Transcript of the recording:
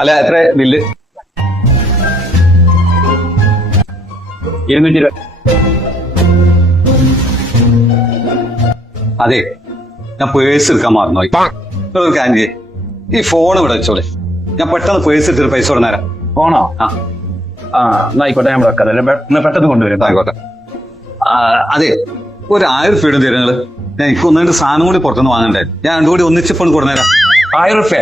അല്ല എത്ര ബില്ല്? 220. അതെ, ഞാൻ പേഴ്സ് എടുക്കാൻ മറന്നുപോയി. ഒരു കാര്യം ചെയ്യ്, ഈ ഫോൺ ഇവിടെ വെച്ചോളെ, ഞാൻ പെട്ടെന്ന് പേഴ്സ് എടുത്തിട്ട് പൈസ കൊടുന്നേരാം. പോണോ? ആ എന്നാ ആയിക്കോട്ടെ, ഞാൻ വെക്കാം. പെട്ടെന്ന് കൊണ്ടുവരും. ആയിക്കോട്ടെ. അതെ, ഒരു 1000 രൂപ തരും നിങ്ങള്. ഞാൻ എനിക്ക് 1-2 സാധനം കൂടി പുറത്തുനിന്ന് വാങ്ങണ്ടേ, ഞാൻ രണ്ടും കൂടി ഒന്നിച്ചിപ്പോൾ കൊടുന്നേരാം. 1000 രൂപ?